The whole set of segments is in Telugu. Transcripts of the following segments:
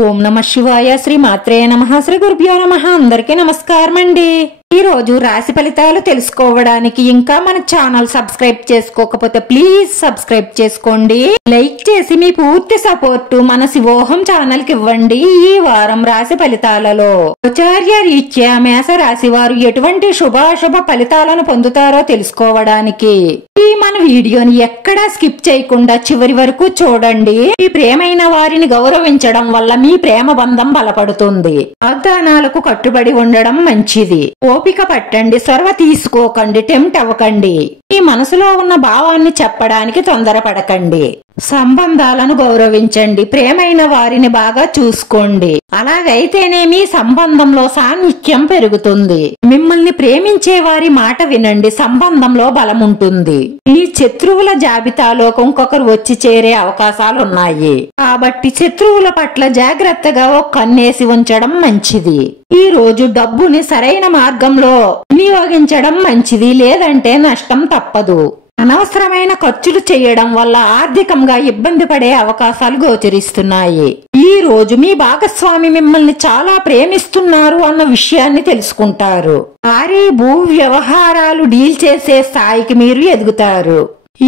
ఓం నమః శివాయ. శ్రీ మాత్రే నమః. శ్రీ గురుభ్యో నమః. అందరికీ నమస్కారం అండి. ఈ రోజు రాశి ఫలితాలు తెలుసుకోవడానికి ఇంకా మన ఛానల్ సబ్స్క్రైబ్ చేసుకోకపోతే ప్లీజ్ సబ్స్క్రైబ్ చేసుకోండి. లైక్ చేసి మీ పూర్తి సపోర్ట్ మన శివోహం ఛానల్ కి ఇవ్వండి. ఈ వారం రాశి ఫలితాలలో ఆచార్య రీత్యా మేష రాశి వారు ఎటువంటి శుభాశుభ ఫలితాలను పొందుతారో తెలుసుకోవడానికి ఈ మన వీడియోని ఎక్కడా స్కిప్ చేయకుండా చివరి వరకు చూడండి. మీ ప్రేమైన వారిని గౌరవించడం వల్ల మీ ప్రేమ బంధం బలపడుతుంది. వాగ్దానాలకు కట్టుబడి ఉండడం మంచిది. ఓపిక పట్టండి, సొరవ తీసుకోకండి, టెంప్ట్ అవ్వకండి. మీ మనసులో ఉన్న భావాన్ని చెప్పడానికి తొందరపడకండి. సంబంధాలను గౌరవించండి. ప్రేమైన వారిని బాగా చూసుకోండి. అలాగైతేనే మీ సంబంధంలో సాన్నిధ్యం పెరుగుతుంది. మిమ్మల్ని ప్రేమించే వారి మాట వినండి. సంబంధంలో బలం ఉంటుంది. మీ శత్రువుల జాబితాలో ఇంకొకరు వచ్చి చేరే అవకాశాలున్నాయి. కాబట్టి శత్రువుల పట్ల జాగ్రత్తగా ఒక కన్నేసి ఉంచడం మంచిది. ఈ రోజు డబ్బుని సరైన మార్గంలో వినియోగించడం మంచిది, లేదంటే నష్టం తప్పదు. అనవసరమైన ఖర్చులు చేయడం వల్ల ఆర్థికంగా ఇబ్బంది పడే అవకాశాలు గోచరిస్తున్నాయి. ఈ రోజు మీ భాగస్వామి మిమ్మల్ని చాలా ప్రేమిస్తున్నారు అన్న విషయాన్ని తెలుసుకుంటారు. భారీ భూ వ్యవహారాలు డీల్ చేసే స్థాయికి మీరు ఎదుగుతారు.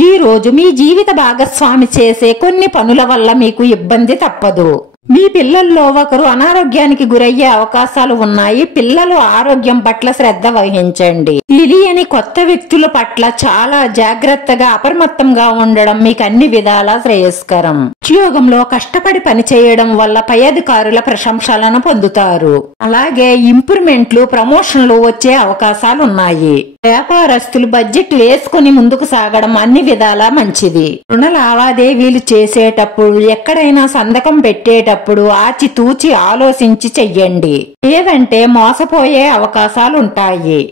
ఈ రోజు మీ జీవిత భాగస్వామి చేసే కొన్ని పనుల వల్ల మీకు ఇబ్బంది తప్పదు. మీ పిల్లల్లో ఒకరు అనారోగ్యానికి గురయ్యే అవకాశాలు ఉన్నాయి. పిల్లలు ఆరోగ్యం పట్ల శ్రద్ధ వహించండి. తెలియని కొత్త వ్యక్తుల పట్ల చాలా జాగ్రత్తగా అప్రమత్తంగా ఉండడం మీకు అన్ని విధాలా శ్రేయస్కరం. ఉద్యోగంలో కష్టపడి పనిచేయడం వల్ల పై అధికారుల ప్రశంసలను పొందుతారు. అలాగే ఇంప్రూవ్మెంట్లు, ప్రమోషన్లు వచ్చే అవకాశాలున్నాయి. వ్యాపారస్తులు బడ్జెట్ వేసుకుని ముందుకు సాగడం అన్ని విధాలా మంచిది. రుణ లావాదేవీలు చేసేటప్పుడు, ఎక్కడైనా సంతకం పెట్టేటప్పుడు ఆచితూచి ఆలోచించి చెయ్యండి, లేదంటే మోసపోయే అవకాశాలుంటాయి.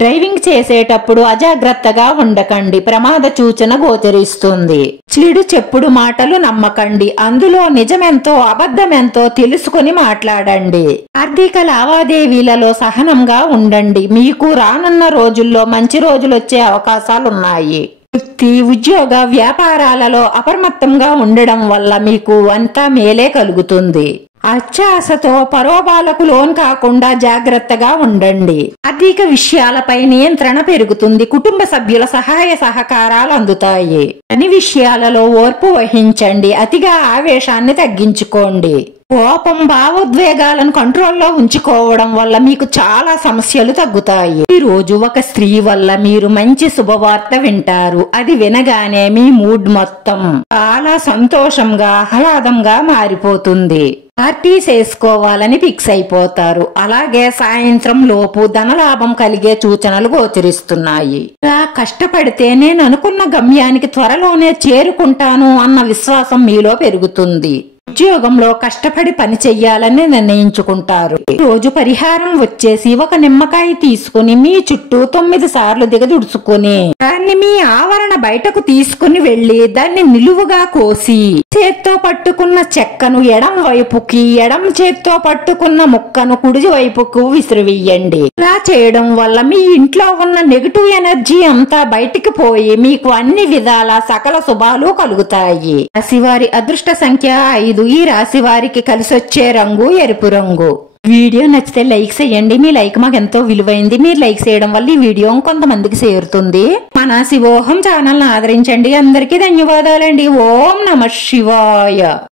డ్రైవింగ్ చేసేటప్పుడు అజాగ్రత్తగా ఉండకండి. ప్రమాద సూచన గోచరిస్తుంది. చెడు చెప్పుడు మాటలు నమ్మకండి. అందులో నిజమెంతో అబద్ధమెంతో తెలుసుకుని మాట్లాడండి. ఆర్థిక లావాదేవీలలో సహనంగా ఉండండి. మీకు రానున్న రోజుల్లో మంచి రోజులొచ్చే అవకాశాలున్నాయి. వృత్తి, ఉద్యోగ, వ్యాపారాలలో అప్రమత్తంగా ఉండడం వల్ల మీకు అంతా మేలే కలుగుతుంది. అత్యాశతో పరోబాలకు లోన్ కాకుండా జాగ్రత్తగా ఉండండి. ఆర్థిక విషయాలపై నియంత్రణ పెరుగుతుంది. కుటుంబ సభ్యుల సహాయ సహకారాలు అందుతాయి. అన్ని విషయాలలో ఓర్పు వహించండి. అతిగా ఆవేశాన్ని తగ్గించుకోండి. కోపం, భావోద్వేగాలను కంట్రోల్లో ఉంచుకోవడం వల్ల మీకు చాలా సమస్యలు తగ్గుతాయి. ఈ రోజు ఒక స్త్రీ వల్ల మీరు మంచి శుభవార్త వింటారు. అది వినగానే మీ మూడ్ మొత్తం చాలా సంతోషంగా, ఆహ్లాదంగా మారిపోతుంది. పార్టీ చేసుకోవాలని ఫిక్స్ అయిపోతారు. అలాగే సాయంత్రం లోపు ధనలాభం కలిగే సూచనలు గోచరిస్తున్నాయి. కష్టపడితే నేను అనుకున్న గమ్యానికి త్వరలోనే చేరుకుంటాను అన్న విశ్వాసం మీలో పెరుగుతుంది. ఉద్యోగంలో కష్టపడి పని చెయ్యాలని నిర్ణయించుకుంటారు. ఈ రోజు పరిహారం వచ్చేసి ఒక నిమ్మకాయ తీసుకుని మీ చుట్టూ 9 సార్లు దిగదుడుచుకుని దాన్ని మీ ఆవరణ బయటకు తీసుకుని వెళ్లి దాన్ని నిలువుగా కోసి చేత్తో పట్టుకున్న చెక్కను ఎడం వైపుకి, ఎడం చేత్తో పట్టుకున్న ముక్కను కుడి వైపుకు విసిరివేయండి. ఇలా చేయడం వల్ల మీ ఇంట్లో ఉన్న నెగటివ్ ఎనర్జీ అంతా బయటికి పోయి మీకు అన్ని విధాల సకల శుభాలు కలుగుతాయి. రాశివారి అదృష్ట సంఖ్య 5. ఈ రాశి వారికి కలిసొచ్చే రంగు ఎరుపు రంగు. వీడియో నచ్చితే లైక్ చేయండి. మీ లైక్ మాకు ఎంతో విలువైంది. మీరు లైక్ చేయడం వల్ల ఈ వీడియో కొంతమందికి చేరుతుంది. మన శివోహం ఛానల్ ఆదరించండి. అందరికీ ధన్యవాదాలండి. ఓం నమః శివాయ.